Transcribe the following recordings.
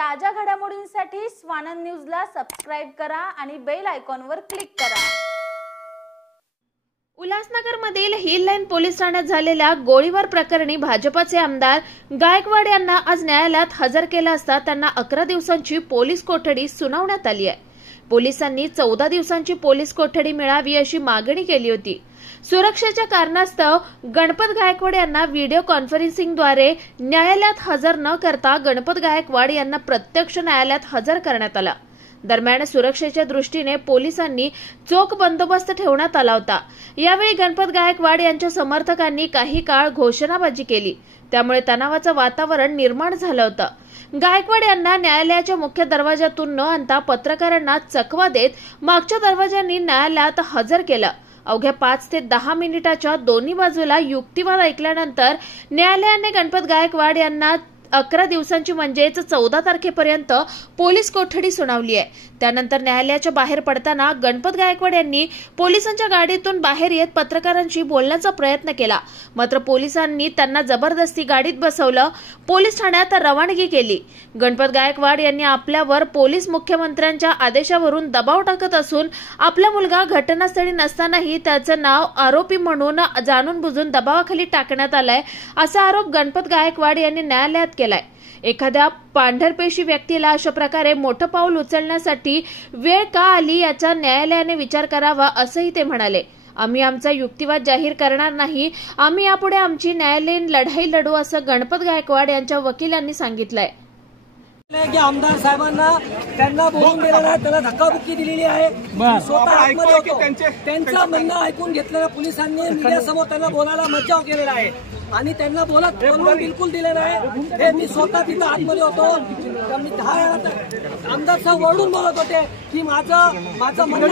ताज्या घडामोडींसाठी स्वानंद न्यूजला सबस्क्राइब करा आणि बेल आयकॉनवर क्लिक करा। उल्हासनगरमधील हिल लाईन पोलीस ठाण्यात झालेल्या गोळीबार प्रकरणी भाजपचे आमदार गायकवाड यांना आज न्यायालयात हजर केलं असता त्यांना 11 दिवसांची पोलीस कोठडी सुनावण्यात आली आहे। पोलिसांनी 14 दिवसांची पोलीस कोठडी मिळावी अशी मागणी केली होती। सुरक्षेच्या कारणास्तव गणपत गायकवाड यांना व्हिडिओ कॉन्फरन्सिंगद्वारे न्यायालयात हजर न करता गणपत गायकवाड यांना प्रत्यक्ष न्यायालयात हजर करण्यात आला। दरम्यान सुरक्षेच्या दृष्टीने पोलिसांनी चोख बंदोबस्त ठेवण्यात आला होता। यावेळी गणपत गायकवाड यांच्या समर्थकांनी काही काळ घोषणाबाजी केली, त्यामुळे तणावाचं वातावरण निर्माण झालं होतं। गायकवाड यांना न्यायालयाच्या मुख्य दरवाजातून न आणता पत्रकारांना चकवा देत मागच्या दरवाजांनी न्यायालयात हजर केलं। अवघ्या 5 ते 10 मिनिटाच्या दोन्ही बाजूला युक्तिवाद ऐकल्यानंतर न्यायालयाने गणपत गायकवाड यांना 11 दिवसांची म्हणजेच 14 तारखेपर्यंत पोलीस कोठडी सुनावली आहे। त्यानंतर न्यायालयाच्या बाहेर पडताना गणपत गायकवाड यांनी पोलिसांच्या गाडीतून बाहेर येत पत्रकारांशी बोलण्याचा प्रयत्न केला, मात्र पोलिसांनी त्यांना जबरदस्ती गाडीत बसवलं, पोलीस ठाण्यात रवानगी केली। गणपत गायकवाड यांनी आपल्यावर पोलीस मुख्यमंत्र्यांच्या आदेशावरून दबाव टाकत असून आपला मुलगा घटनास्थळी नसतानाही त्याचं नाव आरोपी म्हणून जाणून बुजून दबावाखाली टाकण्यात आलाय, असा आरोप गणपत गायकवाड यांनी न्यायालयात केलाय। एखाद्या पांढरपेशी व्यक्तीला अशा प्रकारे मोठं पाऊल उचलण्यासाठी वेळ का आली याचा न्यायालयाने विचार करावा, असंही ते म्हणाले। आम्ही आमचा युक्तिवाद जाहीर करणार नाही, आम्ही यापुढे आमची न्यायालयीन लढाई लढू, असं गणपत गायकवाड यांच्या वकिलांनी सांगितलंय। आमदार साहेबांना त्यांना बोलून दिलं नाही, त्यांना धक्काबुक्की दिलेली आहे। स्वतः आतमध्ये होतो, त्यांचं म्हणणं ऐकून घेतलेलं पोलिसांनी मीडियासमोर त्यांना बोलायला मज्जाव केलेला आहे आणि त्यांना बोलून बिलकुल दिले नाही। हे मी स्वतः तिथं आतमध्ये होतो, मी 10 वेळा आमदार साहेब ओरडून बोलत होते की माझं म्हणणं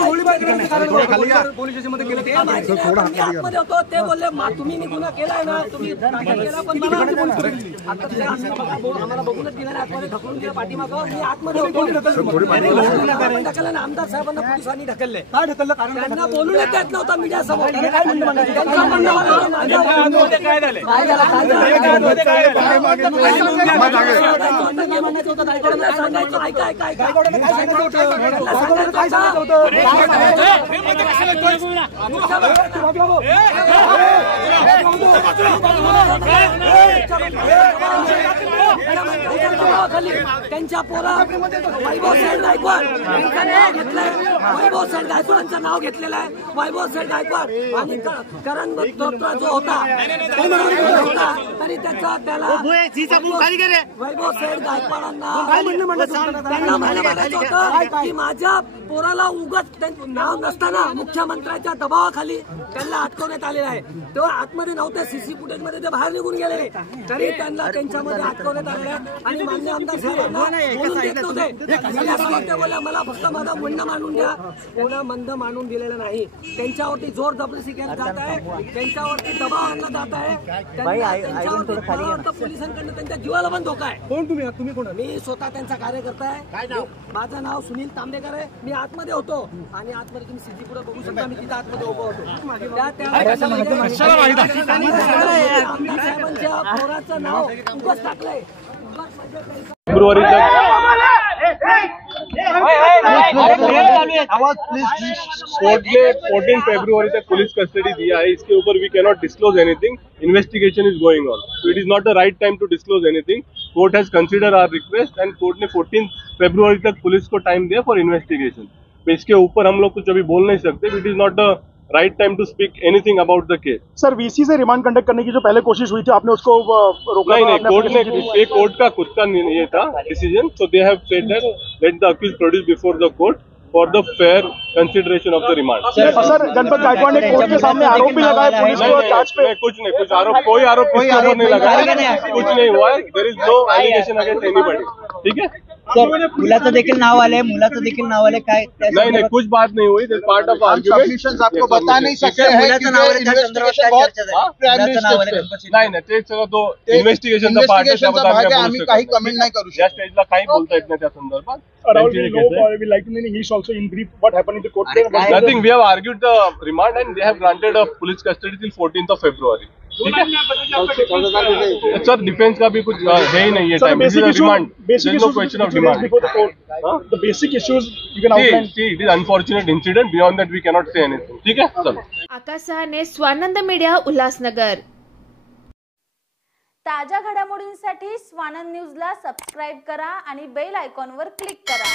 आतमध्ये होतो। ते बोलले तुम्ही गुन्हा केलाय ना, तुम्ही केला, पण आम्हाला बघूनच दिला नाही, आतमध्ये ढकलून दिलं पाठीमागं। मी आतमध्ये होतो, ढकललं ना आमदार साहेबांना पोलिसांनी ढकलले। त्यांना बोलू देत नव्हता मीडिया समोर। त्यांच्या पोरा वैभव सेठ गायकवाड यांचं नाव घेतलंय, वैभव सेठ गायकवाडांचं नाव घेतलेलं आहे। वैभव सेठ गायकवाड आणि करण दत्ता जो होता तरी त्याला वैभव सेठ गायकवाडांना म्हणायचं होतं की माझ्या पोराला उगाच नाव नसताना मुख्यमंत्र्यांच्या दबावाखाली त्यांना अटकवण्यात आलेलं आहे। तेव्हा आतमध्ये नव्हते, सीसी फुटेज मध्ये ते बाहेर निघून गेलेले, तरी त्यांना त्यांच्यामध्ये अटकवण्यात आलेलं आहे। आणि मान्य आमदार साहेबांना बोलून देत नव्हते, बोलले मला फक्त माझा म्हणणं मानून द्या, कोणा मंद मानून दिलेलं नाही। त्यांच्यावरती जोर जबरदस्ती केली जात आहे, त्यांच्यावरती दबाव आणला जात आहे, पोलिसांकडनं त्यांच्या जीवाला पण धोका आहे। कोण तुम्ही कोण? मी स्वतः त्यांचा कार्यकर्ता आहे, माझं नाव सुनील तांबेकर आहे। मी आतमध्ये होतो आणि आतमध्ये तुम्ही सीधी पुढे बघू शकता, मी तिथे आतमध्ये उभं होतो। आमदार साहेबांच्या पोराचं नाव उगाच टाकलंय। कोर्ट ने 14 फरवरी तक पुलिस कस्टडी दिया है, इसके ऊपर we cannot disclose anything. Investigation is going on, so it is not the right time to disclose anything. Court has consider our request and court ने 14 फरवरी तक पुलिस को time Diya for investigation. तो इसके ऊपर हम लोग कुछ अभी बोल नहीं सकते। It is not the right time to speak anything about the case. Sir, VC से रिमांड कंडक्ट करने की जो पहले कोशिश हुई थी, आपने उसको रोका? नहीं, कोर्ट ने कोर्ट का खुद का ये था decision, so they have said that let the accuse produce before the court for the fair consideration of the remand. Sir, Ganpat Gaikwad ने कोर्ट के सामने आरोप भी लगाया पुलिस को जांच पे? कुछ नहीं, कोई आरोप नहीं लगाया, कुछ नहीं हुआ है। There is no allegation against anybody, ठीक है सर? मुलाचं देखील नाव आलंय, काय? नहीं, कुछ बात नहीं हुई। दिस पार्ट ऑफ आर्ग्यूमेंट आपको बता नहीं सकते हैं मुलाचं नाव आलंय, त्या संदर्भात काय चर्चा झाली? नाही, ते सगळं तो इन्व्हेस्टिगेशनचा पार्ट आहे, त्याबद्दल आम्ही काही कमेंट नाही करू शकत। या स्टेजला काही बोलता येत नाही त्या संदर्भात। Nothing. We have argued the remand and they have granted a police custody till 14th of February. ठीक है सर, डिफेंस का भी कुछ है ही नहीं है time, this is a remand, there is no question of demand. The basic issues you can outline. See, it is unfortunate incident, beyond that we cannot say anything. ठीक है चलो। आकाश सहाने, स्वानंद मीडिया, उल्हासनगर। ताज्या घडामोडींसाठी स्वानंद न्यूजला सबस्क्राईब करा आणि बेल आयकॉनवर click करा।